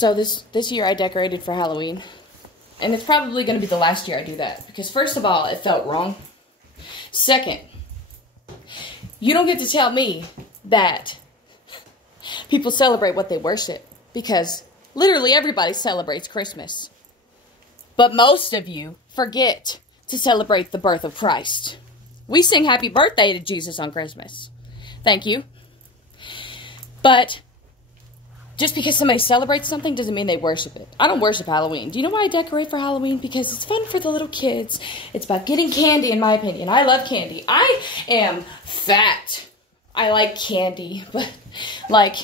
So this year I decorated for Halloween. And it's probably going to be the last year I do that. Because first of all, it felt wrong. Second, you don't get to tell me that people celebrate what they worship. Because literally everybody celebrates Christmas. But most of you forget to celebrate the birth of Christ. We sing happy birthday to Jesus on Christmas. Thank you. But just because somebody celebrates something doesn't mean they worship it. I don't worship Halloween. Do you know why I decorate for Halloween? Because it's fun for the little kids. It's about getting candy, in my opinion. I love candy. I am fat. I like candy. But, like,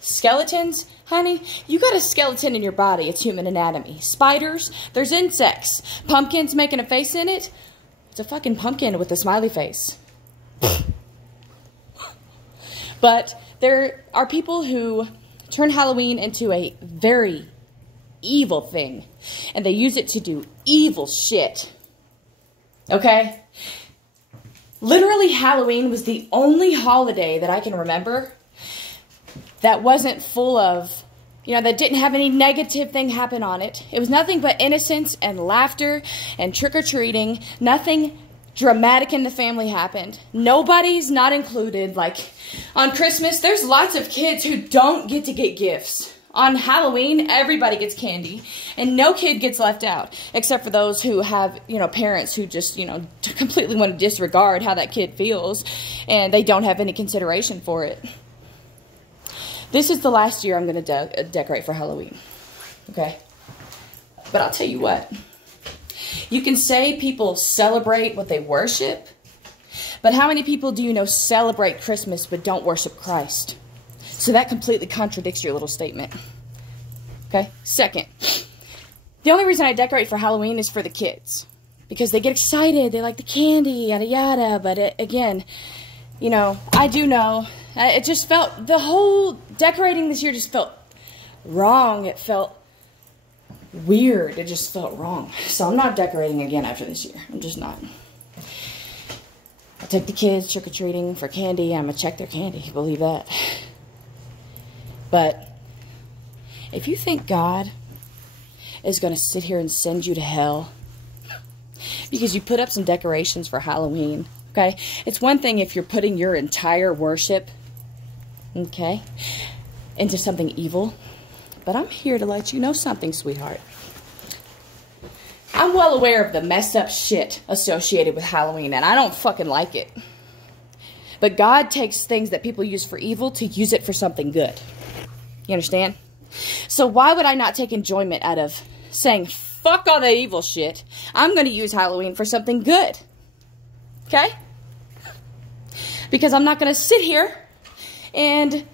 skeletons, honey, you got a skeleton in your body. It's human anatomy. Spiders, there's insects. Pumpkins making a face in it. It's a fucking pumpkin with a smiley face. But there are people who turn Halloween into a very evil thing. And they use it to do evil shit. Okay? Literally, Halloween was the only holiday that I can remember that wasn't full of, that didn't have any negative thing happen on it. It was nothing but innocence and laughter and trick-or-treating. Nothing dramatic in the family happened. Nobody's not included. Like, on Christmas, there's lots of kids who don't get to get gifts. On Halloween, everybody gets candy, and no kid gets left out, except for those who have, parents who just, completely want to disregard how that kid feels, and they don't have any consideration for it. This is the last year I'm going to decorate for Halloween, okay? But I'll tell you what. You can say people celebrate what they worship, but how many people do you know celebrate Christmas but don't worship Christ? So that completely contradicts your little statement. Okay? Second, the only reason I decorate for Halloween is for the kids. Because they get excited, they like the candy, yada yada, but again, I do know, it just felt, the whole decorating this year just felt wrong. It felt weird. It just felt wrong. So I'm not decorating again after this year. I'm just not. I took the kids trick-or-treating for candy. I'm going to check their candy. Believe that. But if you think God is going to sit here and send you to hell because you put up some decorations for Halloween, okay? It's one thing if you're putting your entire worship, okay, into something evil. But I'm here to let you know something, sweetheart. I'm well aware of the messed up shit associated with Halloween, and I don't fucking like it. But God takes things that people use for evil to use it for something good. You understand? So why would I not take enjoyment out of saying, fuck all that evil shit. I'm going to use Halloween for something good. Okay? Because I'm not going to sit here and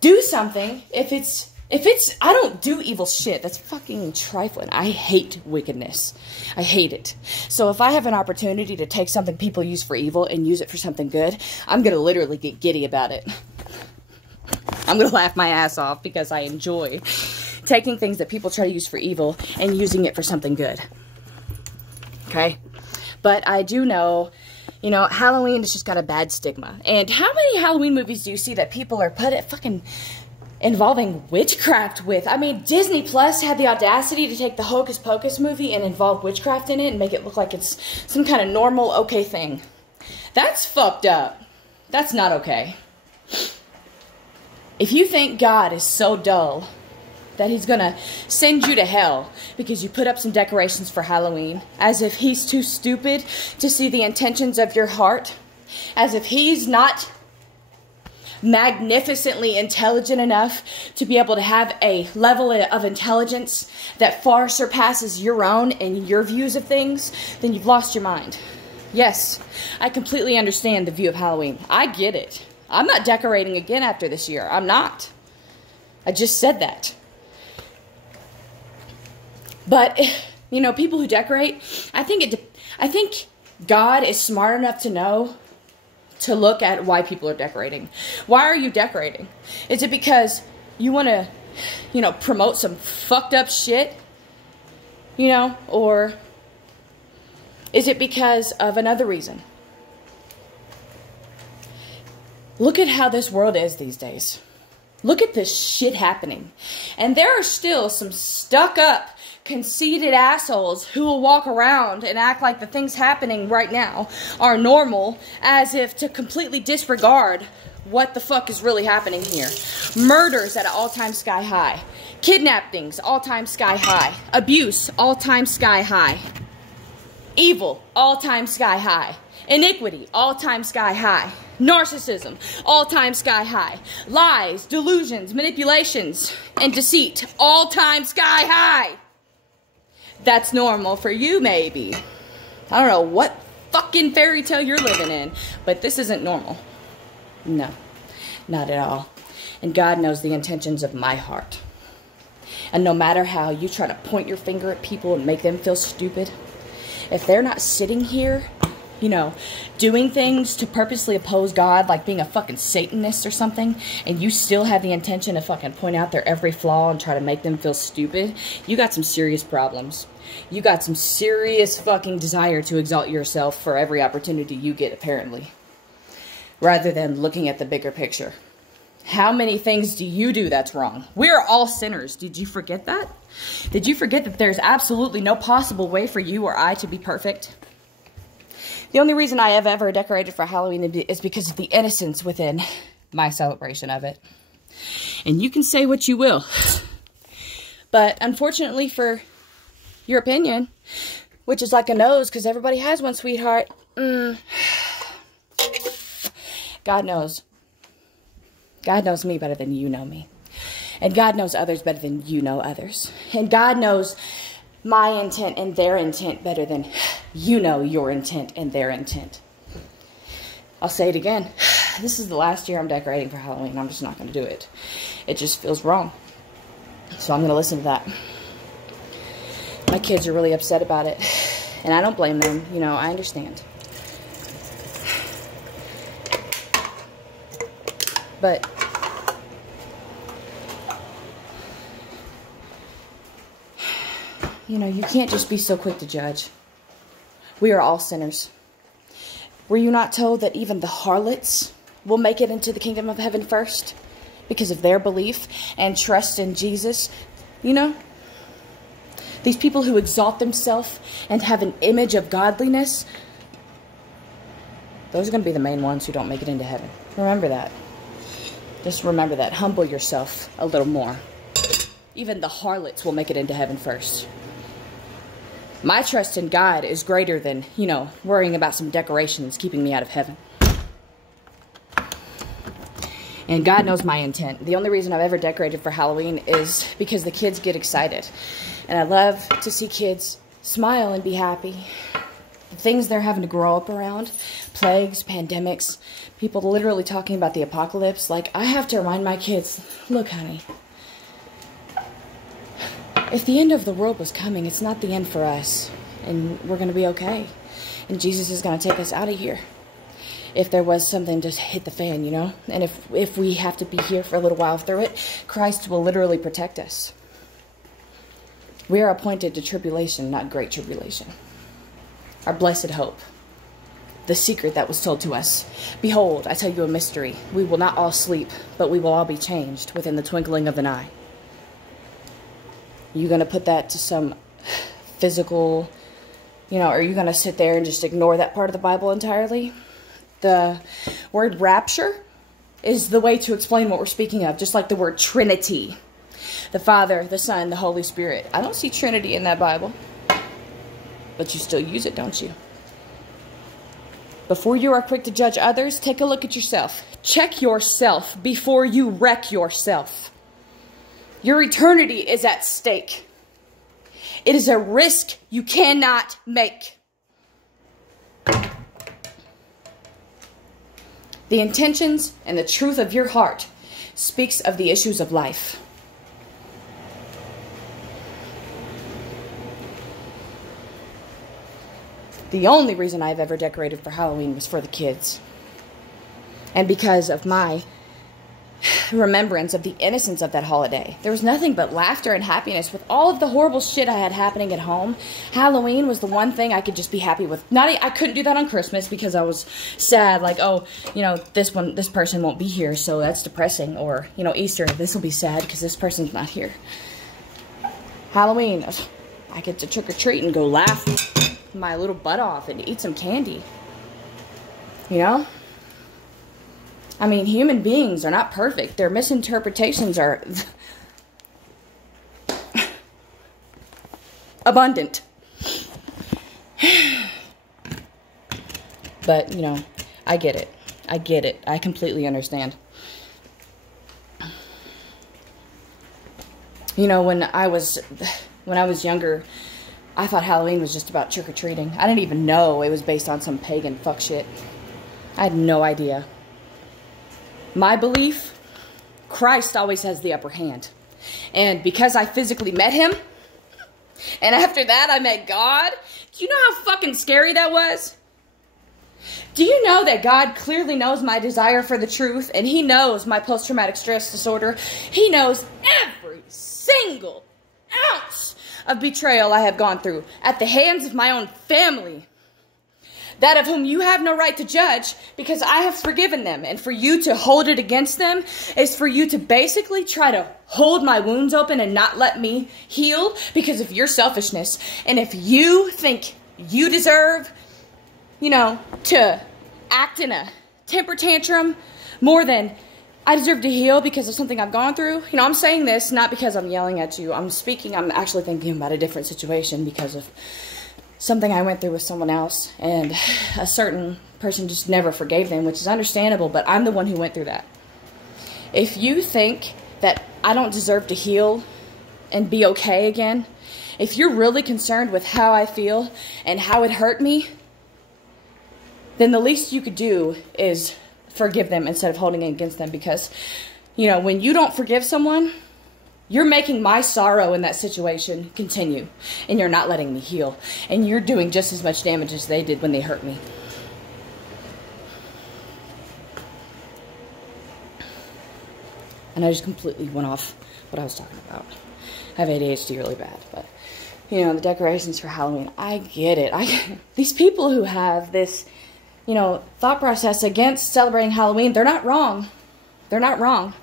do something if it's, I don't do evil shit. That's fucking trifling. I hate wickedness. I hate it. So if I have an opportunity to take something people use for evil and use it for something good, I'm going to literally get giddy about it. I'm going to laugh my ass off because I enjoy taking things that people try to use for evil and using it for something good. Okay? But I do know, Halloween has just got a bad stigma. And how many Halloween movies do you see that people are fucking involving witchcraft with? I mean, Disney Plus had the audacity to take the Hocus Pocus movie and involve witchcraft in it and make it look like it's some kind of normal, okay thing. That's fucked up. That's not okay. If you think God is so dull that he's gonna send you to hell because you put up some decorations for Halloween, as if he's too stupid to see the intentions of your heart, as if he's not magnificently intelligent enough to be able to have a level of intelligence that far surpasses your own and your views of things, then you've lost your mind. Yes, I completely understand the view of Halloween. I get it. I'm not decorating again after this year. I'm not. I just said that. But, people who decorate, I think God is smart enough to know to look at why people are decorating. Why are you decorating? Is it because you want to, promote some fucked up shit? Or is it because of another reason? Look at how this world is these days. Look at this shit happening. And there are still some stuck up, conceited assholes who will walk around and act like the things happening right now are normal, as if to completely disregard what the fuck is really happening here. Murders at an all-time sky high. Kidnappings, all-time sky high. Abuse, all-time sky high. Evil, all-time sky high. Iniquity, all-time sky high. Narcissism, all-time sky high. Lies, delusions, manipulations, and deceit, all-time sky high. That's normal for you, maybe. I don't know what fucking fairy tale you're living in, but this isn't normal. No, not at all. And God knows the intentions of my heart. And no matter how you try to point your finger at people and make them feel stupid, if they're not sitting here, you know, doing things to purposely oppose God, like being a fucking Satanist or something, and you still have the intention to fucking point out their every flaw and try to make them feel stupid, you got some serious problems. You got some serious fucking desire to exalt yourself for every opportunity you get, apparently, rather than looking at the bigger picture. How many things do you do that's wrong? We are all sinners. Did you forget that? Did you forget that there's absolutely no possible way for you or I to be perfect? The only reason I have ever decorated for Halloween is because of the innocence within my celebration of it. And you can say what you will. But unfortunately for your opinion, which is like a nose because everybody has one, sweetheart. God knows. God knows me better than you know me. And God knows others better than you know others. And God knows my intent and their intent better than you know your intent and their intent. I'll say it again. This is the last year I'm decorating for Halloween. I'm just not going to do it. It just feels wrong. So I'm going to listen to that. My kids are really upset about it. And I don't blame them. You know, I understand. But you know, you can't just be so quick to judge. We are all sinners. Were you not told that even the harlots will make it into the kingdom of heaven first? Because of their belief and trust in Jesus, you know? These people who exalt themselves and have an image of godliness, those are going to be the main ones who don't make it into heaven. Remember that. Just remember that. Humble yourself a little more. Even the harlots will make it into heaven first. My trust in God is greater than, you know, worrying about some decorations keeping me out of heaven. And God knows my intent. The only reason I've ever decorated for Halloween is because the kids get excited. And I love to see kids smile and be happy. The things they're having to grow up around, plagues, pandemics, people literally talking about the apocalypse. Like, I have to remind my kids, look, honey, if the end of the world was coming, it's not the end for us. And we're going to be okay. And Jesus is going to take us out of here. If there was something to hit the fan, you know? And if we have to be here for a little while through it, Christ will literally protect us. We are appointed to tribulation, not great tribulation. Our blessed hope. The secret that was told to us. Behold, I tell you a mystery. We will not all sleep, but we will all be changed within the twinkling of an eye. You going to put that to some physical, you know, are you going to sit there and just ignore that part of the Bible entirely? The word rapture is the way to explain what we're speaking of, just like the word Trinity. The Father, the Son, the Holy Spirit. I don't see Trinity in that Bible. But you still use it, don't you? Before you are quick to judge others, take a look at yourself. Check yourself before you wreck yourself. Your eternity is at stake. It is a risk you cannot make. The intentions and the truth of your heart speaks of the issues of life. The only reason I've ever decorated for Halloween was for the kids. And because of my remembrance of the innocence of that holiday. There was nothing but laughter and happiness with all of the horrible shit I had happening at home. Halloween was the one thing I could just be happy with. I couldn't do that on Christmas because I was sad, like, oh, you know, this person won't be here, so that's depressing. Or, you know, Easter, this will be sad because this person's not here. Halloween, I get to trick or treat and go laugh my little butt off and eat some candy. You know? I mean, human beings are not perfect. Their misinterpretations are abundant. But, you know, I get it. I get it. I completely understand. You know, when I was younger, I thought Halloween was just about trick-or-treating. I didn't even know it was based on some pagan fuck shit. I had no idea. My belief, Christ always has the upper hand. And because I physically met him, and after that I met God, do you know how fucking scary that was? Do you know that God clearly knows my desire for the truth, and he knows my post-traumatic stress disorder? He knows every single ounce of betrayal I have gone through at the hands of my own family. That of whom you have no right to judge, because I have forgiven them. And for you to hold it against them is for you to basically try to hold my wounds open and not let me heal because of your selfishness. And if you think you deserve, you know, to act in a temper tantrum more than I deserve to heal because of something I've gone through. You know, I'm saying this not because I'm yelling at you. I'm actually thinking about a different situation because of something I went through with someone else, and a certain person just never forgave them, which is understandable, but I'm the one who went through that. If you think that I don't deserve to heal and be okay again, if you're really concerned with how I feel and how it hurt me, then the least you could do is forgive them instead of holding it against them, because, you know, when you don't forgive someone, you're making my sorrow in that situation continue, and you're not letting me heal. And you're doing just as much damage as they did when they hurt me. And I just completely went off what I was talking about. I have ADHD really bad, but, you know, the decorations for Halloween, I get it. These people who have this, you know, thought process against celebrating Halloween, they're not wrong. They're not wrong.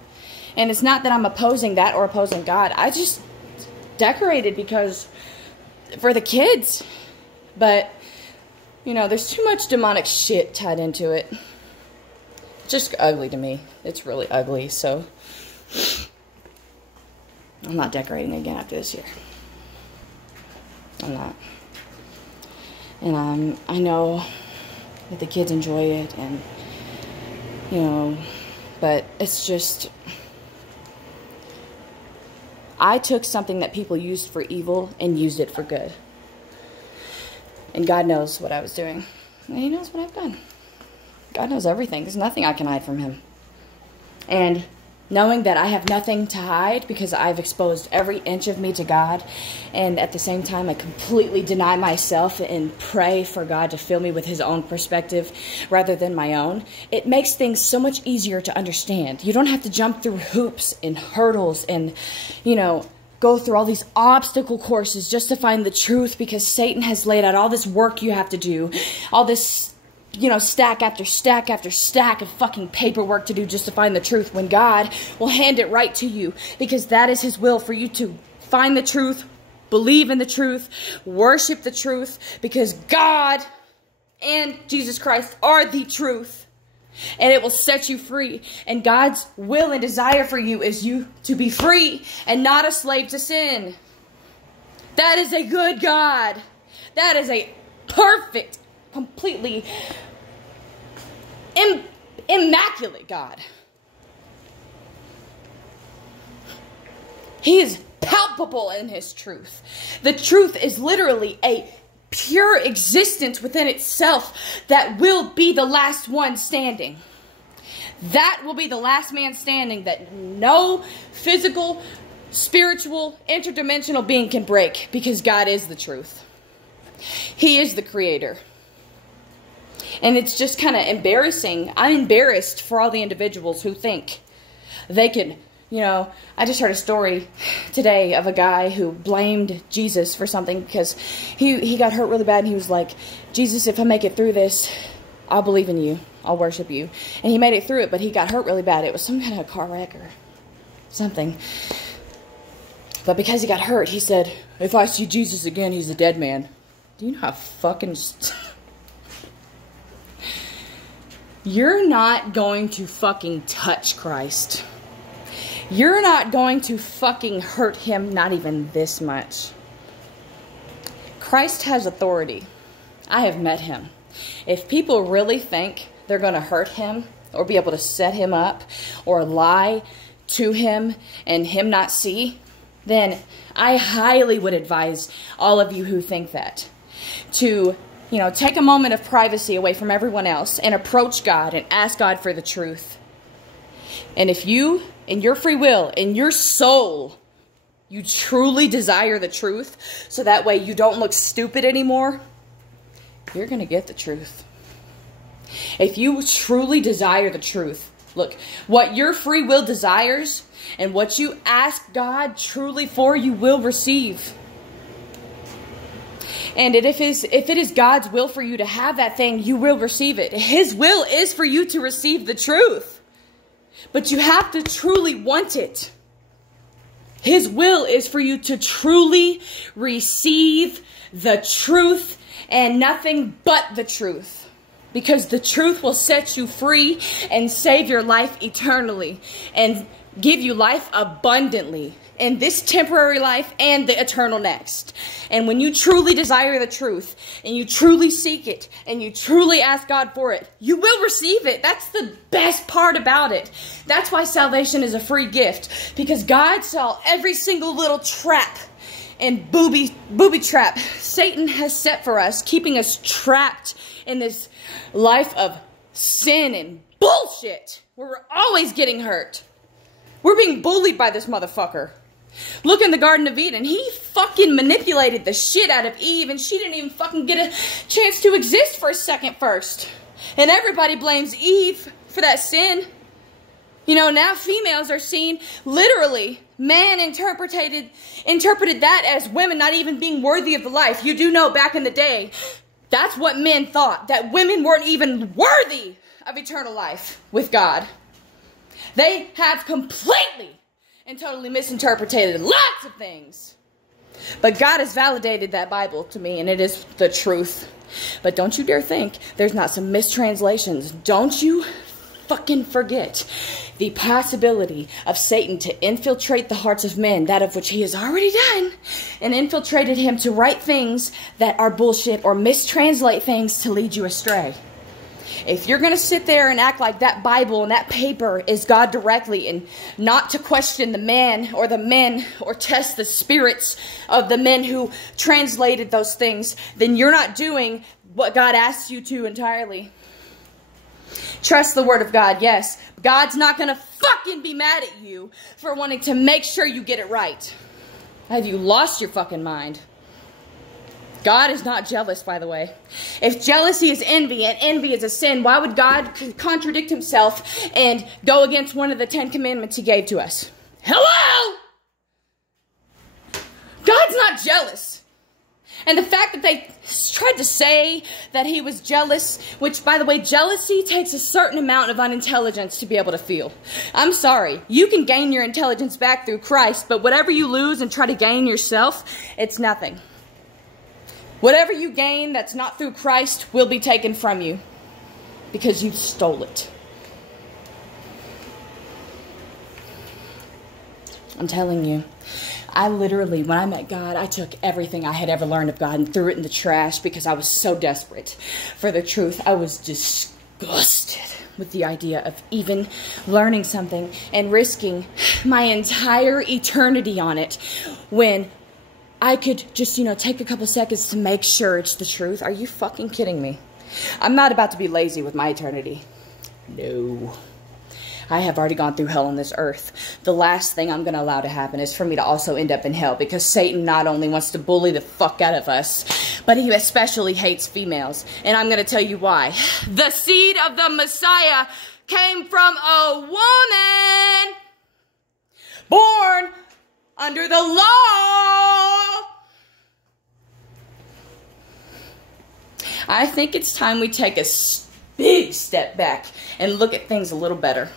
And it's not that I'm opposing that or opposing God. I just decorated because for the kids. But, you know, there's too much demonic shit tied into it. It's just ugly to me. It's really ugly, so I'm not decorating again after this year. I'm not. And I know that the kids enjoy it, and, you know, but it's just, I took something that people used for evil and used it for good. And God knows what I was doing. And he knows what I've done. God knows everything. There's nothing I can hide from him. And knowing that I have nothing to hide because I've exposed every inch of me to God, and at the same time I completely deny myself and pray for God to fill me with his own perspective rather than my own, it makes things so much easier to understand. You don't have to jump through hoops and hurdles and, you know, go through all these obstacle courses just to find the truth, because Satan has laid out all this work you have to do, all this, you know, stack after stack after stack of fucking paperwork to do just to find the truth, when God will hand it right to you, because that is his will, for you to find the truth, believe in the truth, worship the truth, because God and Jesus Christ are the truth, and it will set you free. And God's will and desire for you is you to be free and not a slave to sin. That is a good God. That is a perfect, completely immaculate God. He is palpable in his truth. The truth is literally a pure existence within itself that will be the last one standing. That will be the last man standing that no physical, spiritual, interdimensional being can break, because God is the truth. He is the creator. And it's just kind of embarrassing. I'm embarrassed for all the individuals who think they can, you know, I just heard a story today of a guy who blamed Jesus for something because he got hurt really bad, and he was like, Jesus, if I make it through this, I'll believe in you. I'll worship you. And he made it through it, but he got hurt really bad. It was some kind of a car wreck or something. But because he got hurt, he said, if I see Jesus again, he's a dead man. Do you know how fucking... You're not going to fucking touch Christ. You're not going to fucking hurt him, not even this much. Christ has authority. I have met him. If people really think they're going to hurt him or be able to set him up or lie to him and him not see, then I highly would advise all of you who think that to, you know, take a moment of privacy away from everyone else and approach God and ask God for the truth. And if you, in your free will, in your soul, you truly desire the truth, so that way you don't look stupid anymore, you're going to get the truth. If you truly desire the truth, look, what your free will desires and what you ask God truly for, you will receive. And if it is God's will for you to have that thing, you will receive it. His will is for you to receive the truth. But you have to truly want it. His will is for you to truly receive the truth and nothing but the truth. Because the truth will set you free and save your life eternally and give you life abundantly in this temporary life and the eternal next. And when you truly desire the truth and you truly seek it and you truly ask God for it, you will receive it. That's the best part about it. That's why salvation is a free gift, because God saw every single little trap and booby trap Satan has set for us, keeping us trapped in this life of sin and bullshit where we're always getting hurt. We're being bullied by this motherfucker. Look in the Garden of Eden. He fucking manipulated the shit out of Eve, and she didn't even fucking get a chance to exist for a second first. And everybody blames Eve for that sin. You know, now females are seen, literally, man interpreted that as women not even being worthy of the life. You do know back in the day, that's what men thought, that women weren't even worthy of eternal life with God. They have completely and totally misinterpreted lots of things. But God has validated that Bible to me, and it is the truth. But don't you dare think there's not some mistranslations. Don't you fucking forget the possibility of Satan to infiltrate the hearts of men, that of which he has already done, and infiltrated him to write things that are bullshit or mistranslate things to lead you astray. If you're going to sit there and act like that Bible and that paper is God directly, and not to question the man or the men or test the spirits of the men who translated those things, then you're not doing what God asks you to entirely. Trust the word of God, yes. God's not going to fucking be mad at you for wanting to make sure you get it right. Have you lost your fucking mind? God is not jealous, by the way. If jealousy is envy and envy is a sin, why would God contradict himself and go against one of the 10 commandments he gave to us? Hello? God's not jealous. And the fact that they tried to say that he was jealous, which, by the way, jealousy takes a certain amount of unintelligence to be able to feel. I'm sorry. You can gain your intelligence back through Christ, but whatever you lose and try to gain yourself, it's nothing. Whatever you gain that's not through Christ will be taken from you because you stole it. I'm telling you, I literally, when I met God, I took everything I had ever learned of God and threw it in the trash because I was so desperate for the truth. I was disgusted with the idea of even learning something and risking my entire eternity on it when I could just, take a couple seconds to make sure it's the truth. Are you fucking kidding me? I'm not about to be lazy with my eternity. No. I have already gone through hell on this earth. The last thing I'm going to allow to happen is for me to also end up in hell, because Satan not only wants to bully the fuck out of us, but he especially hates females. And I'm going to tell you why. The seed of the Messiah came from a woman. born under the law. I think it's time we take a big step back and look at things a little better.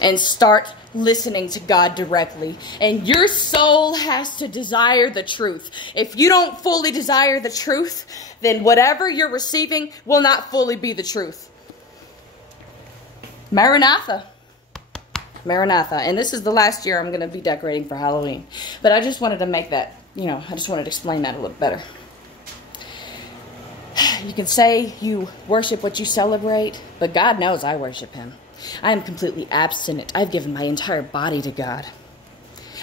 And start listening to God directly. And your soul has to desire the truth. If you don't fully desire the truth, then whatever you're receiving will not fully be the truth. Maranatha. Maranatha. And this is the last year I'm going to be decorating for Halloween. But I just wanted to make that, I just wanted to explain that a little better. You can say you worship what you celebrate, but God knows I worship Him. I am completely abstinent. I've given my entire body to God.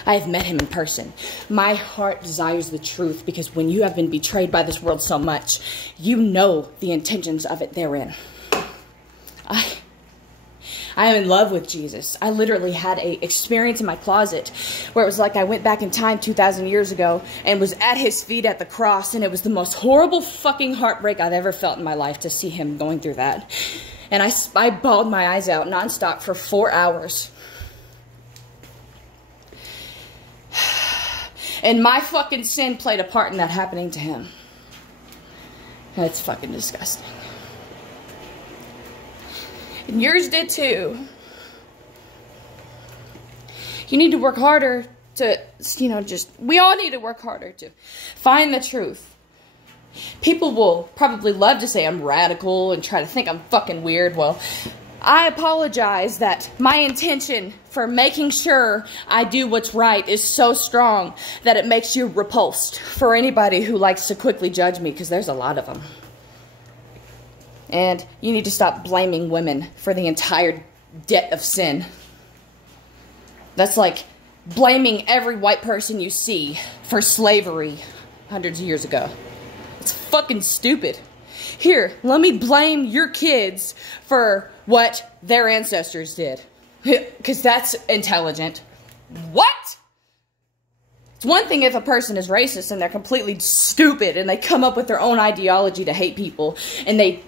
I have met Him in person. My heart desires the truth because when you have been betrayed by this world so much, you know the intentions of it therein. I am in love with Jesus. I literally had an experience in my closet where it was like I went back in time 2,000 years ago and was at His feet at the cross, and it was the most horrible fucking heartbreak I've ever felt in my life to see Him going through that. And I bawled my eyes out nonstop for 4 hours. And my fucking sin played a part in that happening to Him. And it's fucking disgusting. And yours did too. You need to work harder to, we all need to work harder to find the truth. People will probably love to say I'm radical and try to think I'm fucking weird. Well, I apologize that my intention for making sure I do what's right is so strong that it makes you repulsed for anybody who likes to quickly judge me, because there's a lot of them. And you need to stop blaming women for the entire debt of sin. That's like blaming every white person you see for slavery hundreds of years ago. It's fucking stupid. Here, let me blame your kids for what their ancestors did. Because that's intelligent. What? It's one thing if a person is racist and they're completely stupid and they come up with their own ideology to hate people and they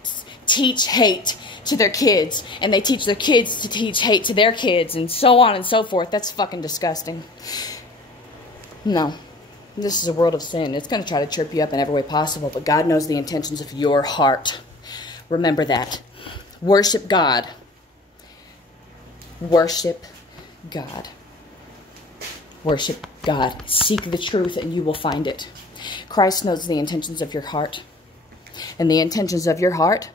teach hate to their kids and they teach their kids to teach hate to their kids and so on and so forth. That's fucking disgusting. No. This is a world of sin. It's going to try to trip you up in every way possible, but God knows the intentions of your heart. Remember that. Worship God. Worship God. Worship God. Seek the truth and you will find it. Christ knows the intentions of your heart. And the intentions of your heart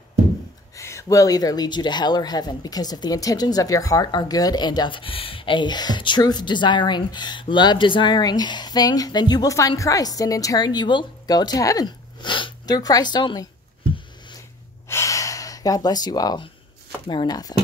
will either lead you to hell or heaven. Because if the intentions of your heart are good and of a truth-desiring, love-desiring thing, then you will find Christ. And in turn, you will go to heaven through Christ only. God bless you all. Maranatha.